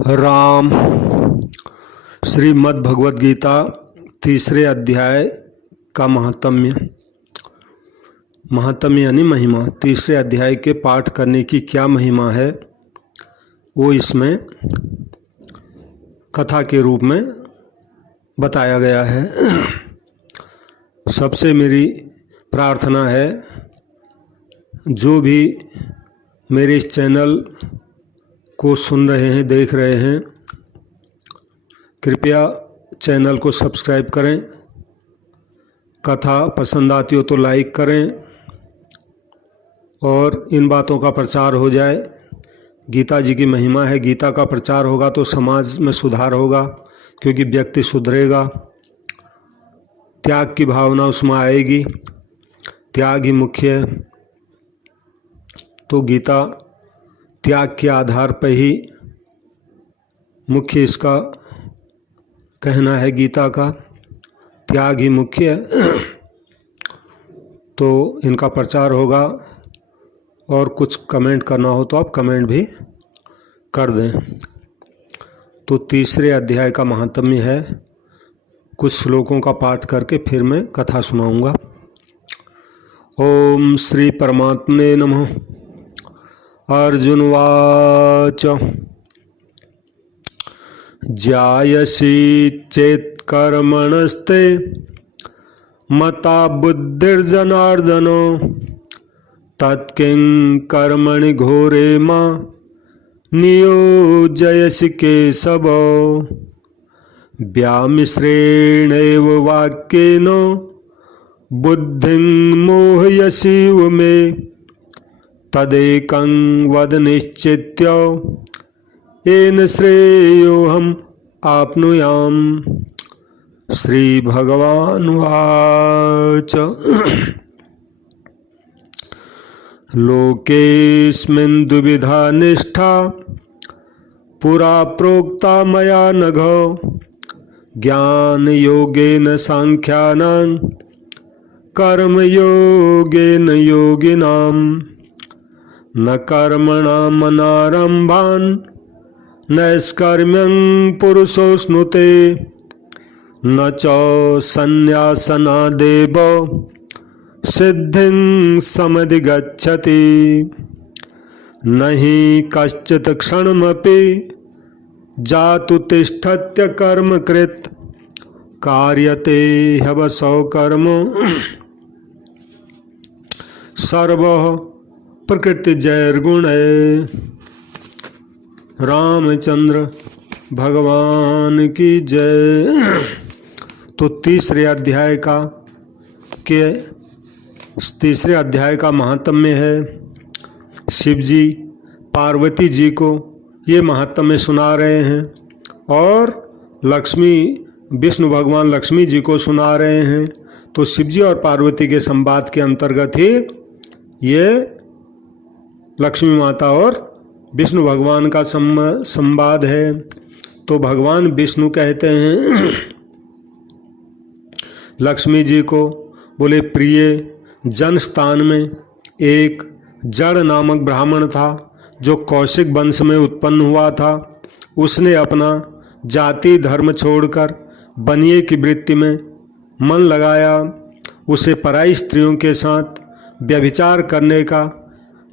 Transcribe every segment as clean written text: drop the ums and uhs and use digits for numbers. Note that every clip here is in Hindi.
राम श्रीमद् भगवद गीता तीसरे अध्याय का महात्म्य यानी महिमा। तीसरे अध्याय के पाठ करने की क्या महिमा है वो इसमें कथा के रूप में बताया गया है। सबसे मेरी प्रार्थना है जो भी मेरे इस चैनल को सुन रहे हैं, देख रहे हैं, कृपया चैनल को सब्सक्राइब करें। कथा पसंद आती हो तो लाइक करें और इन बातों का प्रचार हो जाए। गीता जी की महिमा है, गीता का प्रचार होगा तो समाज में सुधार होगा, क्योंकि व्यक्ति सुधरेगा, त्याग की भावना उसमें आएगी। त्याग ही मुख्य है, तो गीता त्याग के आधार पर ही मुख्य इसका कहना है। गीता का त्याग ही मुख्य है, तो इनका प्रचार होगा। और कुछ कमेंट करना हो तो आप कमेंट भी कर दें। तो तीसरे अध्याय का महात्म्य है। कुछ श्लोकों का पाठ करके फिर मैं कथा सुनाऊंगा। ओम श्री परमात्मने नमः। अर्जुनवाच जायसी चेत् कर्मणस्ते मता बुद्धिर्जनार्दन तत्किं कर्मणि घोरे मा नियोजयसि केशव। व्यामिश्रेणेव वाक्येन बुद्धिं मोहयसीव मे तदेकं वद निश्चित्य येन श्रेयोऽहम् आप्नुयाम्। श्री भगवानुवाच लोकेऽस्मिन् द्विविधा निष्ठा पुरा प्रोक्ता मया नघ। ज्ञानयोगेन सांख्यानां कर्मयोगेन योगिनाम्। न कर्मणामनारम्भान् नैष्कर्म्यं पुरुषोऽश्नुते न च सन्न्यासनादेव सिद्धिं समधिगच्छति। न हि कश्चित् क्षणमपि जातु तिष्ठत्य कर्मकृत् कार्यते ह्यवसौ कर्म सर्वः प्रकृति जैर्गुण। रामचंद्र भगवान की जय। तो तीसरे अध्याय का महात्म्य है। शिव जी पार्वती जी को ये महात्म्य सुना रहे हैं और विष्णु भगवान लक्ष्मी जी को सुना रहे हैं। तो शिव जी और पार्वती के संवाद के अंतर्गत ही ये लक्ष्मी माता और विष्णु भगवान का संवाद है। तो भगवान विष्णु कहते हैं लक्ष्मी जी को, बोले प्रिय, जनस्थान में एक जड़ नामक ब्राह्मण था जो कौशिक वंश में उत्पन्न हुआ था। उसने अपना जाति धर्म छोड़कर बनिए की वृत्ति में मन लगाया। उसे पराई स्त्रियों के साथ व्यभिचार करने का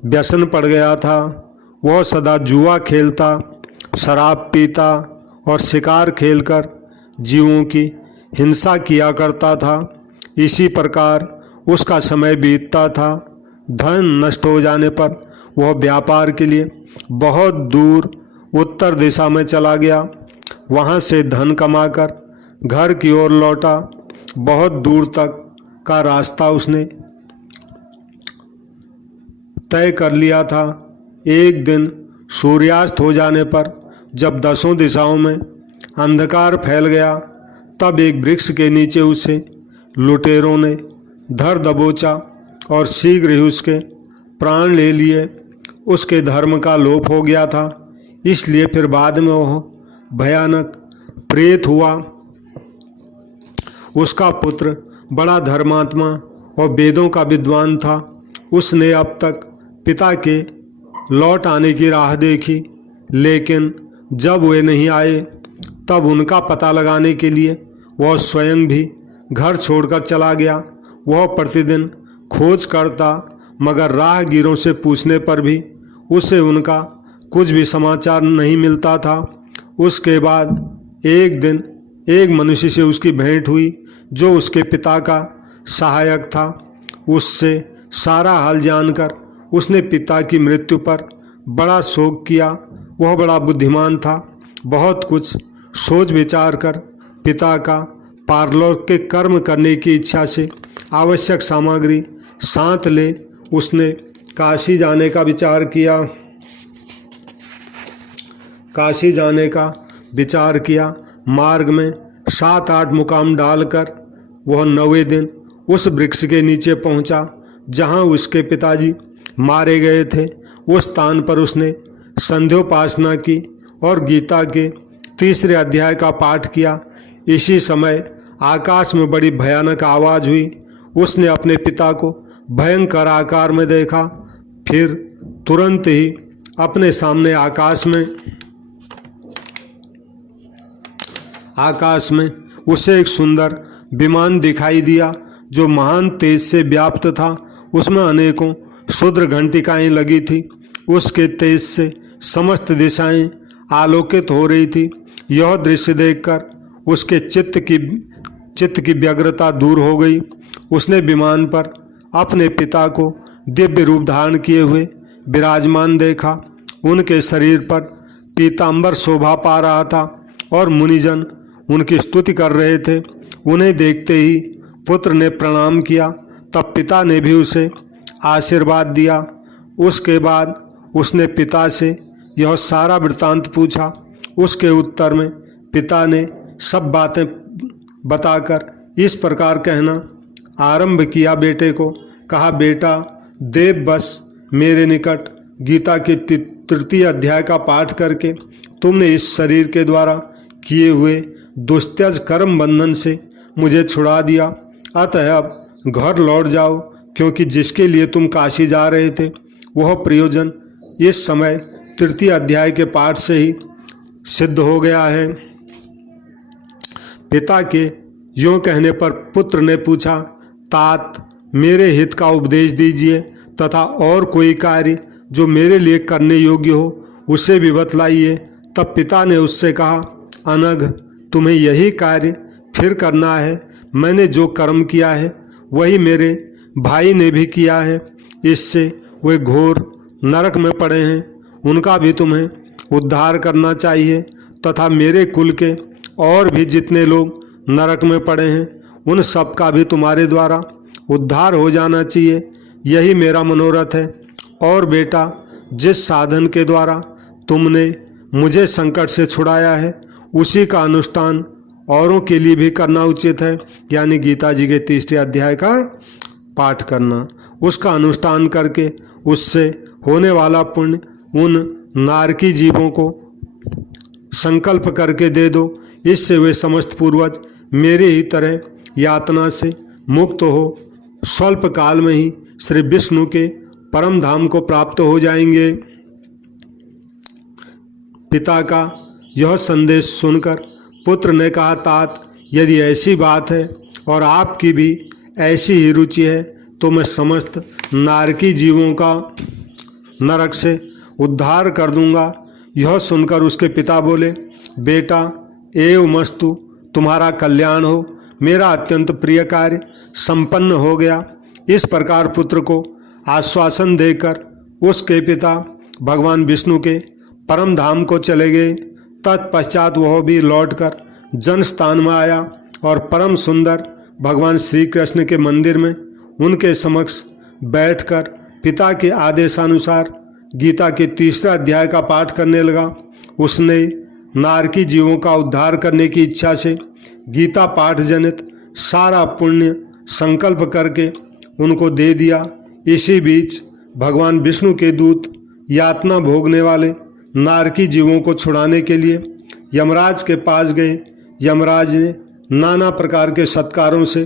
व्यसन पड़ गया था। वह सदा जुआ खेलता, शराब पीता और शिकार खेलकर जीवों की हिंसा किया करता था। इसी प्रकार उसका समय बीतता था। धन नष्ट हो जाने पर वह व्यापार के लिए बहुत दूर उत्तर दिशा में चला गया। वहाँ से धन कमाकर घर की ओर लौटा। बहुत दूर तक का रास्ता उसने तय कर लिया था। एक दिन सूर्यास्त हो जाने पर जब दसों दिशाओं में अंधकार फैल गया, तब एक वृक्ष के नीचे उसे लुटेरों ने धर दबोचा और शीघ्र ही उसके प्राण ले लिए। उसके धर्म का लोप हो गया था, इसलिए फिर बाद में वह भयानक प्रेत हुआ। उसका पुत्र बड़ा धर्मात्मा और वेदों का विद्वान था। उसने अब तक पिता के लौट आने की राह देखी, लेकिन जब वे नहीं आए तब उनका पता लगाने के लिए वह स्वयं भी घर छोड़कर चला गया। वह प्रतिदिन खोज करता, मगर राहगीरों से पूछने पर भी उसे उनका कुछ भी समाचार नहीं मिलता था। उसके बाद एक दिन एक मनुष्य से उसकी भेंट हुई जो उसके पिता का सहायक था। उससे सारा हाल जानकर उसने पिता की मृत्यु पर बड़ा शोक किया। वह बड़ा बुद्धिमान था। बहुत कुछ सोच विचार कर पिता का पारलौकिक कर्म करने की इच्छा से आवश्यक सामग्री साथ ले उसने काशी जाने का विचार किया। मार्ग में 7-8 मुकाम डालकर वह 9वें दिन उस वृक्ष के नीचे पहुंचा जहां उसके पिताजी मारे गए थे। उस स्थान पर उसने संध्योपासना की और गीता के 3रे अध्याय का पाठ किया। इसी समय आकाश में बड़ी भयानक आवाज़ हुई। उसने अपने पिता को भयंकर आकार में देखा। फिर तुरंत ही अपने सामने आकाश में उसे एक सुंदर विमान दिखाई दिया जो महान तेज से व्याप्त था। उसमें अनेकों क्षुद्र घंटिकाएं लगी थी। उसके तेज से समस्त दिशाएं आलोकित हो रही थी। यह दृश्य देखकर उसके चित्त की व्यग्रता दूर हो गई। उसने विमान पर अपने पिता को दिव्य रूप धारण किए हुए विराजमान देखा। उनके शरीर पर पीतांबर शोभा पा रहा था और मुनिजन उनकी स्तुति कर रहे थे। उन्हें देखते ही पुत्र ने प्रणाम किया। तब पिता ने भी उसे आशीर्वाद दिया। उसके बाद उसने पिता से यह सारा वृत्तांत पूछा। उसके उत्तर में पिता ने सब बातें बताकर इस प्रकार कहना आरंभ किया। बेटे को कहा, बेटा देव बस मेरे निकट गीता के 3य अध्याय का पाठ करके तुमने इस शरीर के द्वारा किए हुए दुस्त्यज कर्म बंधन से मुझे छुड़ा दिया। अतः अब घर लौट जाओ, क्योंकि जिसके लिए तुम काशी जा रहे थे वह प्रयोजन इस समय 3य अध्याय के पाठ से ही सिद्ध हो गया है। पिता के यों कहने पर पुत्र ने पूछा, तात मेरे हित का उपदेश दीजिए तथा और कोई कार्य जो मेरे लिए करने योग्य हो उसे भी बतलाइए। तब पिता ने उससे कहा, अनघ तुम्हें यही कार्य फिर करना है। मैंने जो कर्म किया है वही मेरे भाई ने भी किया है। इससे वे घोर नरक में पड़े हैं। उनका भी तुम्हें उद्धार करना चाहिए तथा मेरे कुल के और भी जितने लोग नरक में पड़े हैं उन सब का भी तुम्हारे द्वारा उद्धार हो जाना चाहिए। यही मेरा मनोरथ है। और बेटा, जिस साधन के द्वारा तुमने मुझे संकट से छुड़ाया है उसी का अनुष्ठान औरों के लिए भी करना उचित है। यानी गीता जी के 3रे अध्याय का पाठ करना, उसका अनुष्ठान करके उससे होने वाला पुण्य उन नारकी जीवों को संकल्प करके दे दो। इससे वे समस्त पूर्वज मेरे ही तरह यातना से मुक्त हो स्वल्प काल में ही श्री विष्णु के परम धाम को प्राप्त हो जाएंगे। पिता का यह संदेश सुनकर पुत्र ने कहा, तात यदि ऐसी बात है और आपकी भी ऐसी ही रुचि है तो मैं समस्त नारकी जीवों का नरक से उद्धार कर दूंगा। यह सुनकर उसके पिता बोले, बेटा एव मस्तु, तुम्हारा कल्याण हो। मेरा अत्यंत प्रिय कार्य संपन्न हो गया। इस प्रकार पुत्र को आश्वासन देकर उसके पिता भगवान विष्णु के परम धाम को चले गए। तत्पश्चात वह भी लौटकर जनस्थान में आया और परम सुंदर भगवान श्री कृष्ण के मंदिर में उनके समक्ष बैठकर पिता के आदेशानुसार गीता के 3रा अध्याय का पाठ करने लगा। उसने नारकी जीवों का उद्धार करने की इच्छा से गीता पाठ जनित सारा पुण्य संकल्प करके उनको दे दिया। इसी बीच भगवान विष्णु के दूत यातना भोगने वाले नारकी जीवों को छुड़ाने के लिए यमराज के पास गए। यमराज ने नाना प्रकार के सत्कारों से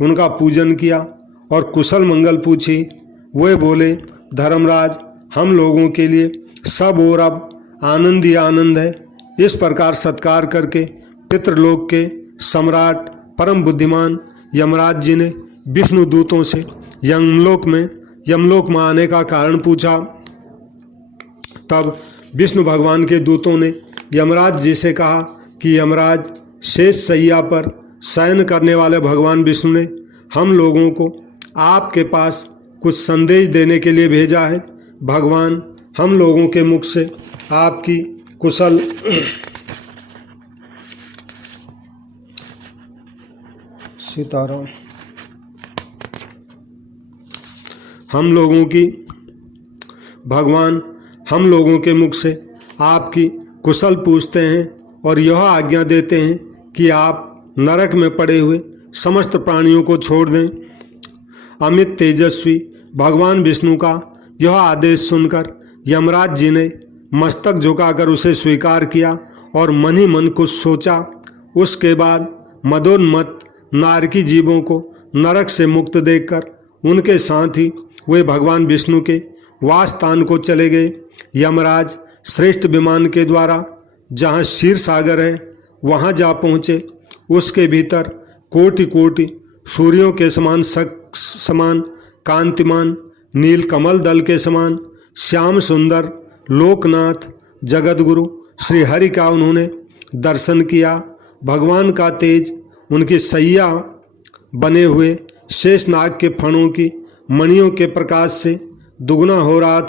उनका पूजन किया और कुशल मंगल पूछी। वे बोले, धर्मराज हम लोगों के लिए सब और अब आनंद ही आनंद है। इस प्रकार सत्कार करके पितृलोक के सम्राट परम बुद्धिमान यमराज जी ने विष्णु दूतों से यमलोक में आने का कारण पूछा। तब विष्णु भगवान के दूतों ने यमराज जी से कहा कि यमराज, शेष शैया पर शयन करने वाले भगवान विष्णु ने हम लोगों को आपके पास कुछ संदेश देने के लिए भेजा है। भगवान हम लोगों के मुख से आपकी कुशल सीताराम भगवान हम लोगों के मुख से आपकी कुशल पूछते हैं और यह आज्ञा देते हैं कि आप नरक में पड़े हुए समस्त प्राणियों को छोड़ दें। अमित तेजस्वी भगवान विष्णु का यह आदेश सुनकर यमराज जी ने मस्तक झुकाकर उसे स्वीकार किया और मन ही मन कुछ सोचा। उसके बाद मदोन्मत्त नारकी जीवों को नरक से मुक्त देखकर उनके साथ ही वे भगवान विष्णु के वास स्थान को चले गए। यमराज श्रेष्ठ विमान के द्वारा जहाँ क्षीर सागर है वहाँ जा पहुँचे। उसके भीतर कोटि कोटि सूर्यों के समान कांतिमान नील कमल दल के समान श्याम सुंदर लोकनाथ जगतगुरु श्री हरि का उन्होंने दर्शन किया। भगवान का तेज उनकी सैया बने हुए शेषनाग के फणों की मणियों के प्रकाश से दुगना हो रहा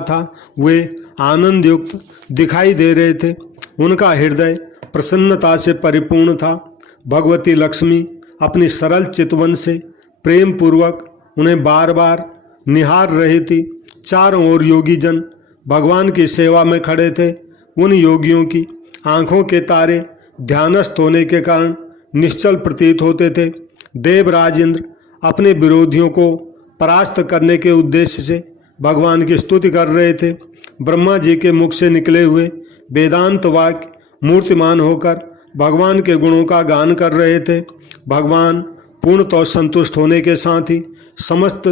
था। वे आनंद युक्त दिखाई दे रहे थे। उनका हृदय प्रसन्नता से परिपूर्ण था। भगवती लक्ष्मी अपनी सरल चितवन से प्रेम पूर्वक उन्हें बार बार निहार रही थी। चारों ओर योगी जन भगवान की सेवा में खड़े थे। उन योगियों की आंखों के तारे ध्यानस्थ होने के कारण निश्चल प्रतीत होते थे। देवराज इंद्र अपने विरोधियों को परास्त करने के उद्देश्य से भगवान की स्तुति कर रहे थे। ब्रह्मा जी के मुख से निकले हुए वेदांत वाक्य मूर्तिमान होकर भगवान के गुणों का गान कर रहे थे। भगवान पूर्णतः संतुष्ट होने के साथ ही समस्त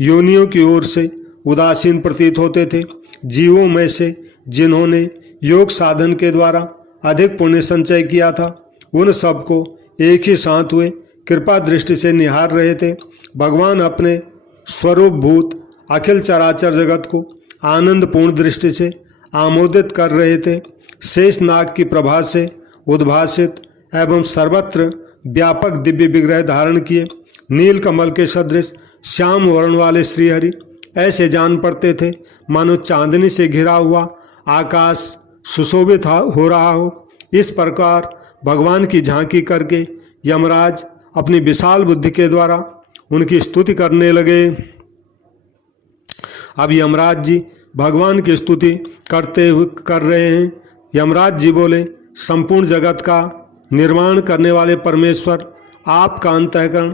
योनियों की ओर से उदासीन प्रतीत होते थे। जीवों में से जिन्होंने योग साधन के द्वारा अधिक पुण्य संचय किया था उन सबको एक ही साथ हुए कृपा दृष्टि से निहार रहे थे। भगवान अपने स्वरूप भूत अखिल चराचर जगत को आनंदपूर्ण दृष्टि से आमोदित कर रहे थे। शेष नाग की प्रभा से उद्भासित एवं सर्वत्र व्यापक दिव्य विग्रह धारण किए नील कमल के सदृश श्याम वर्ण वाले श्रीहरि ऐसे जान पड़ते थे मानो चांदनी से घिरा हुआ आकाश सुशोभित हो रहा हो। इस प्रकार भगवान की झांकी करके यमराज अपनी विशाल बुद्धि के द्वारा उनकी स्तुति करने लगे। अब यमराज जी भगवान की स्तुति कर रहे हैं। यमराज जी बोले, संपूर्ण जगत का निर्माण करने वाले परमेश्वर, आपका अंतःकरण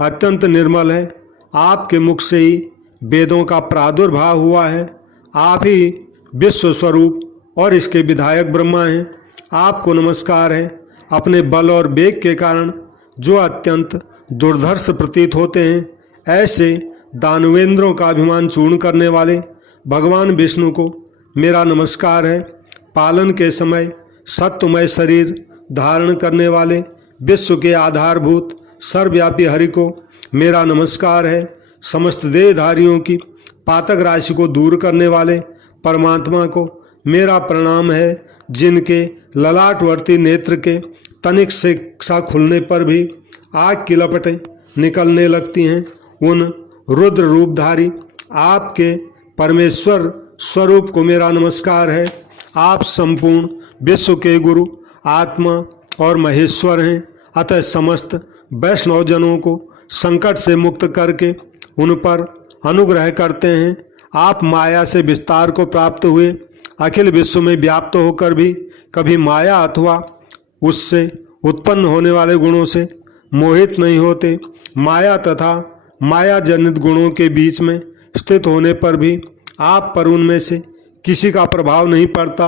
अत्यंत निर्मल है। आपके मुख से ही वेदों का प्रादुर्भाव हुआ है। आप ही विश्व स्वरूप और इसके विधायक ब्रह्मा हैं। आपको नमस्कार है। अपने बल और वेग के कारण जो अत्यंत दुर्धर्ष प्रतीत होते हैं, ऐसे दानवेंद्रों का अभिमान चूर्ण करने वाले भगवान विष्णु को मेरा नमस्कार है। पालन के समय सत्वमय शरीर धारण करने वाले विश्व के आधारभूत सर्वव्यापी हरि को मेरा नमस्कार है। समस्त देहधारियों की पातक राशि को दूर करने वाले परमात्मा को मेरा प्रणाम है। जिनके ललाटवर्ती नेत्र के तनिक से सा खुलने पर भी आग की लपटें निकलने लगती हैं, उन रुद्र रूपधारी आपके परमेश्वर स्वरूप को मेरा नमस्कार है। आप संपूर्ण विश्व के गुरु, आत्मा और महेश्वर हैं। अतः समस्त वैष्णव जनों को संकट से मुक्त करके उन पर अनुग्रह करते हैं। आप माया से विस्तार को प्राप्त हुए अखिल विश्व में व्याप्त होकर भी कभी माया अथवा उससे उत्पन्न होने वाले गुणों से मोहित नहीं होते। माया तथा माया जनित गुणों के बीच में स्थित होने पर भी आप पर उनमें से किसी का प्रभाव नहीं पड़ता।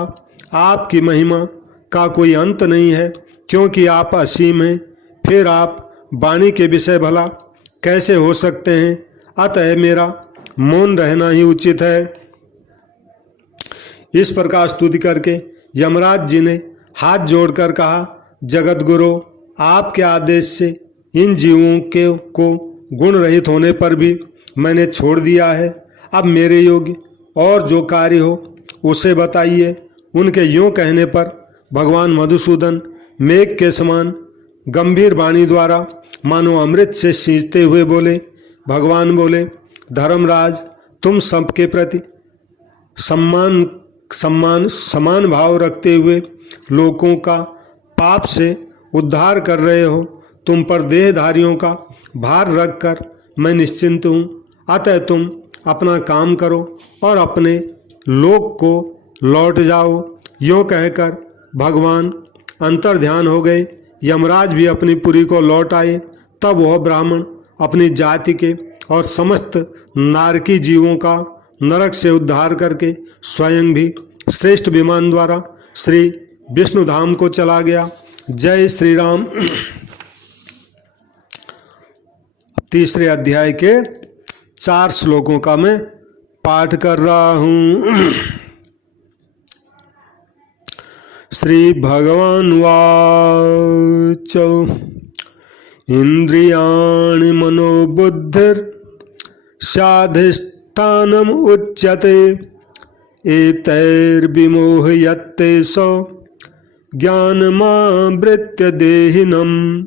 आपकी महिमा का कोई अंत नहीं है, क्योंकि आप असीम हैं। फिर आप वाणी के विषय भला कैसे हो सकते हैं? अतः मेरा मौन रहना ही उचित है। इस प्रकार स्तुति करके यमराज जी ने हाथ जोड़कर कहा, जगत गुरु, आपके आदेश से इन जीवों के को गुण रहित होने पर भी मैंने छोड़ दिया है। अब मेरे योग्य और जो कार्य हो उसे बताइए। उनके यूँ कहने पर भगवान मधुसूदन मेघ के समान गंभीर वाणी द्वारा मानो अमृत से सींचते हुए बोले। भगवान बोले, धर्मराज, तुम सबके प्रति समान भाव रखते हुए लोगों का पाप से उद्धार कर रहे हो। तुम पर देहधारियों का भार रखकर मैं निश्चिंत हूँ। अतः तुम अपना काम करो और अपने लोक को लौट जाओ। यूँ कहकर भगवान अंतर्ध्यान हो गए। यमराज भी अपनी पुरी को लौट आए। तब वह ब्राह्मण अपनी जाति के और समस्त नारकी जीवों का नरक से उद्धार करके स्वयं भी श्रेष्ठ विमान द्वारा श्री विष्णुधाम को चला गया। जय श्री राम। तीसरे अध्याय के 4 श्लोकों का मैं पाठ कर रहा हूँ। श्री भगवान वाच, इंद्रियाणि मनोबुद्धिर साधिष्ठानम उच्यते, एतैर्विमोहयते सो ज्ञानमावृत्य देहिनम्।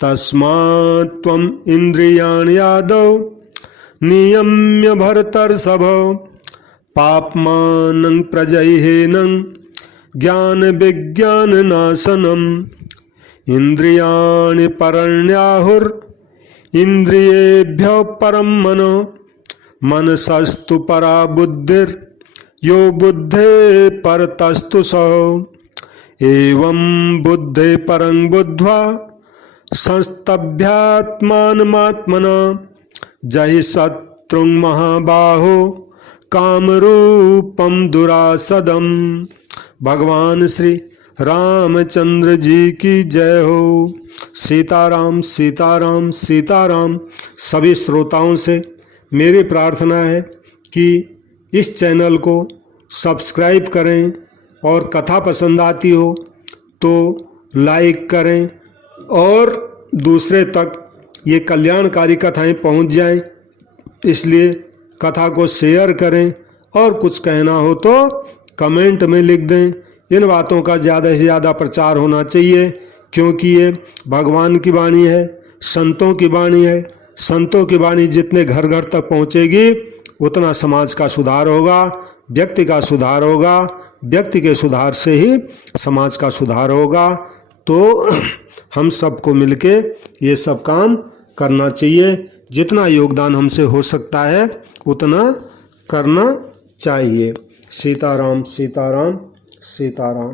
तस्मात् त्वम् इंद्रियाणि आदौ नियम्य भरतर्षभ, पाप्मानं प्रजह्येनं ज्ञान विज्ञान नाशनम्। इंद्रियाणि परण्याहुर इंद्रियेभ्यो परम मनो, मनसस्तु परा बुद्धिर यो बुद्धे परतस्तु सो। एवं बुद्धे परं बुद्ध्वा संस्तभ्यात्मानमात्मना, जहि शत्रुं महाबाहो कामरूपम दुरासदम। भगवान श्री रामचंद्र जी की जय हो। सीताराम सीताराम सीताराम। सभी श्रोताओं से मेरी प्रार्थना है कि इस चैनल को सब्सक्राइब करें और कथा पसंद आती हो तो लाइक करें और दूसरे तक ये कल्याणकारी कथाएं पहुंच जाएं, इसलिए कथा को शेयर करें और कुछ कहना हो तो कमेंट में लिख दें। इन बातों का ज़्यादा से ज़्यादा प्रचार होना चाहिए, क्योंकि ये भगवान की वाणी है, संतों की वाणी है। संतों की वाणी जितने घर घर तक पहुँचेगी उतना समाज का सुधार होगा, व्यक्ति का सुधार होगा, व्यक्ति के सुधार से ही समाज का सुधार होगा। तो हम सबको मिलके ये सब काम करना चाहिए। जितना योगदान हमसे हो सकता है उतना करना चाहिए। सीताराम सीताराम सीताराम।